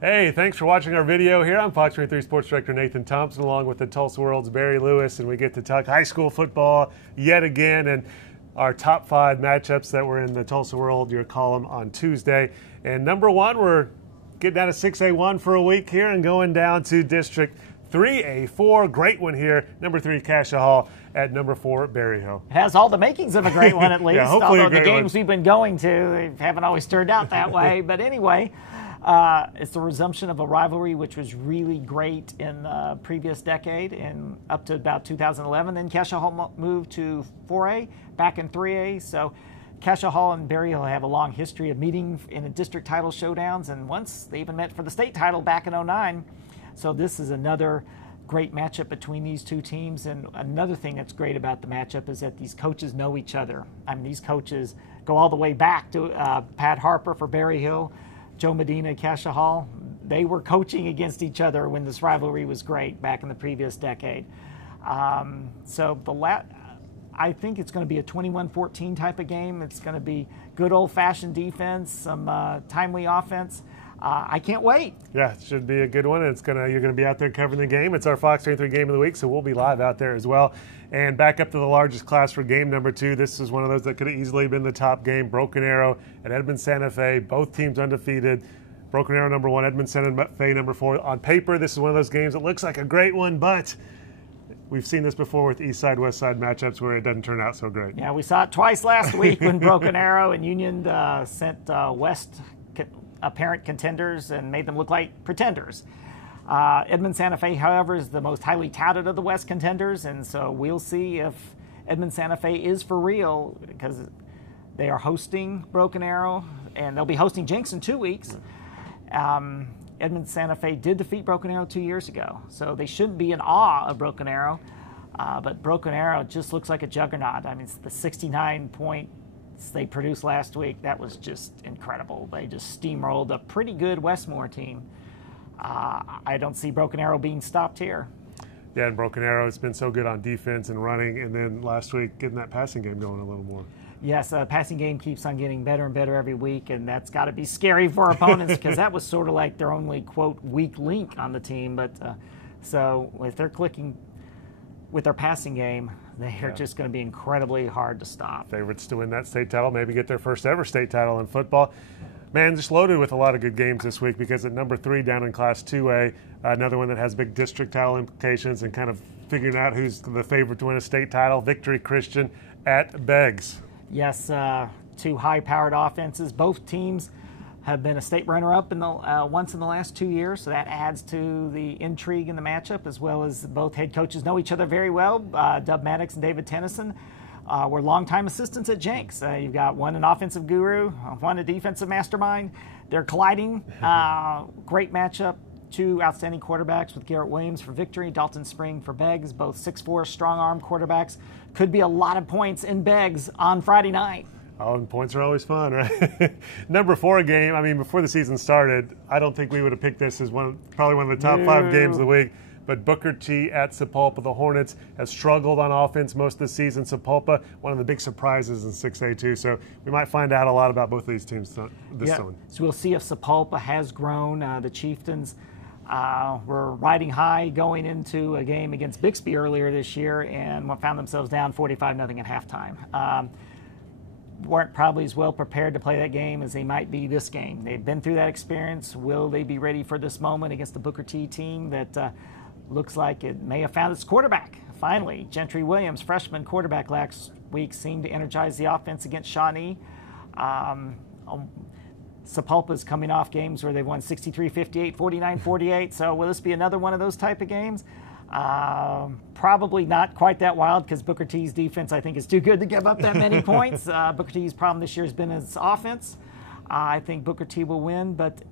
Hey, thanks for watching our video here. I'm Fox 23 Sports Director Nathan Thompson, along with the Tulsa World's Barry Lewis, and we get to talk high school football yet again, and our top 5 matchups that were in the Tulsa World, your column on Tuesday. And number 1, we're getting out of 6A1 for a week here and going down to District 3A4. Great one here. Number 3, Cascia Hall at number 4, Berryhill. It has all the makings of a great one at least, Yeah, hopefully although the games we've been going to haven't always turned out that way. But anyway, it's the resumption of a rivalry which was really great in the previous decade and up to about 2011. Then Cascia Hall moved to 4A, back in 3A. So Cascia Hall and Berryhill have a long history of meeting in the district title showdowns, and once they even met for the state title back in '09. So this is another great matchup between these two teams. And another thing that's great about the matchup is that these coaches know each other. I mean, these coaches go all the way back to Pat Harper for Berryhill, Joe Medina, Cascia Hall. They were coaching against each other when this rivalry was great back in the previous decade. I think it's going to be a 21-14 type of game. It's going to be good old-fashioned defense, some timely offense. I can't wait. Yeah, it should be a good one. You're going to be out there covering the game. It's our Fox 23 game of the week, so we'll be live out there as well. And back up to the largest class for game number 2. This is one of those that could have easily been the top game. Broken Arrow at Edmond Santa Fe. Both teams undefeated. Broken Arrow number 1, Edmond Santa Fe number 4. On paper, this is one of those games that looks like a great one, but we've seen this before with East Side, West Side matchups where it doesn't turn out so great. Yeah, we saw it twice last week when Broken Arrow and Union sent West apparent contenders and made them look like pretenders. Edmond Santa Fe, however, is the most highly touted of the West contenders, and so we'll see if Edmond Santa Fe is for real, because they are hosting Broken Arrow, and they'll be hosting Jenks in 2 weeks. Edmond Santa Fe did defeat Broken Arrow 2 years ago, so they shouldn't be in awe of Broken Arrow, but Broken Arrow just looks like a juggernaut. I mean, it's the 69 points they produced last week. That was just incredible. They just steamrolled a pretty good Westmore team. I don't see Broken Arrow being stopped here. Yeah, and Broken Arrow has been so good on defense and running, and then last week getting that passing game going a little more. Yes, passing game keeps on getting better and better every week, and that's got to be scary for opponents because that was sort of like their only, quote, weak link on the team. But so if they're clicking with their passing game, they are just going to be incredibly hard to stop. Favorites to win that state title, maybe get their first ever state title in football. Man, just loaded with a lot of good games this week, because at number 3 down in Class 2A, another one that has big district title implications and kind of figuring out who's the favorite to win a state title, Victory Christian at Beggs. Yes, 2 high-powered offenses. Both teams have been a state runner-up once in the last 2 years, so that adds to the intrigue in the matchup, as well as both head coaches know each other very well. Dub Maddox and David Tennyson were longtime assistants at Jenks. You've got one an offensive guru, one a defensive mastermind. They're colliding. Great matchup. 2 outstanding quarterbacks with Garrett Williams for Victory, Dalton Spring for Beggs, both 6'4", strong-arm quarterbacks. Could be a lot of points in Beggs on Friday night. Oh, and points are always fun, right? Number 4 game, I mean, before the season started, I don't think we would have picked this as probably one of the top 5 games of the week. But Booker T at Sapulpa. The Hornets have struggled on offense most of the season. Sapulpa, one of the big surprises in 6A2. So we might find out a lot about both of these teams this summer. So we'll see if Sapulpa has grown. The Chieftains were riding high going into a game against Bixby earlier this year and found themselves down 45-0 at halftime. Weren't probably as well prepared to play that game as they might be this game. They've been through that experience. Will they be ready for this moment against the Booker T team that looks like it may have found its quarterback? Finally, Gentry Williams, freshman quarterback last week, seemed to energize the offense against Shawnee. Sapulpa's coming off games where they've won 63-58, 49-48. So will this be another one of those type of games? Probably not quite that wild, because Booker T's defense, I think, is too good to give up that many points. Booker T's problem this year has been its offense. I think Booker T will win, but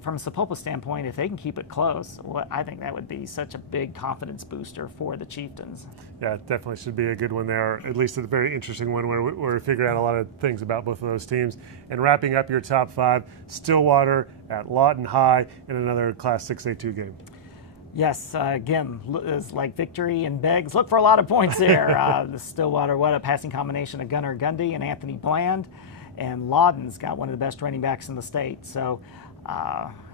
from a Sapulpa standpoint, if they can keep it close, I think that would be such a big confidence booster for the Chieftains. Yeah, it definitely should be a good one there, at least a very interesting one where we figure out a lot of things about both of those teams. And wrapping up your top 5, Stillwater at Lawton High in another Class 6A2 game. Yes, again, it's like Victory and Beggs. Look for a lot of points there. The Stillwater, what a passing combination of Gunnar Gundy and Anthony Bland. And Lawton's got one of the best running backs in the state. So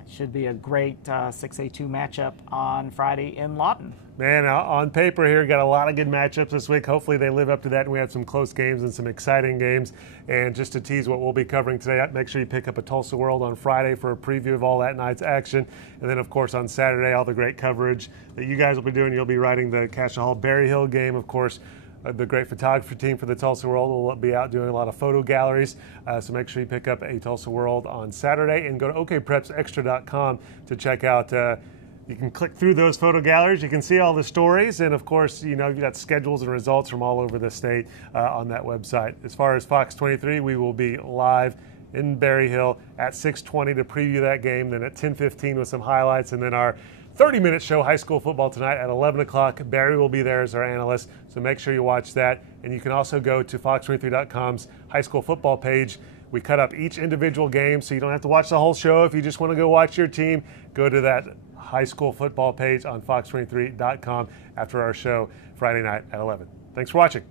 Should be a great 6A2 matchup on Friday in Lawton. Man, on paper here, got a lot of good matchups this week. Hopefully they live up to that, and we have some close games and some exciting games. And just to tease what we'll be covering today, make sure you pick up a Tulsa World on Friday for a preview of all that night's action. And then, of course, on Saturday, all the great coverage that you guys will be doing. You'll be writing the Cascia Hall Berryhill game, of course. The great photography team for the Tulsa World will be out doing a lot of photo galleries. So make sure you pick up a Tulsa World on Saturday and go to okprepsextra.com to check out. You can click through those photo galleries. You can see all the stories. And, of course, you've got schedules and results from all over the state on that website. As far as Fox 23, we will be live in Berryhill at 6:20 to preview that game, then at 10:15 with some highlights, and then our 30-minute show, High School Football, tonight at 11 o'clock. Barry will be there as our analyst, so make sure you watch that. And you can also go to fox23.com's High School Football page. We cut up each individual game, so you don't have to watch the whole show. If you just want to go watch your team, go to that High School Football page on fox23.com after our show Friday night at 11. Thanks for watching.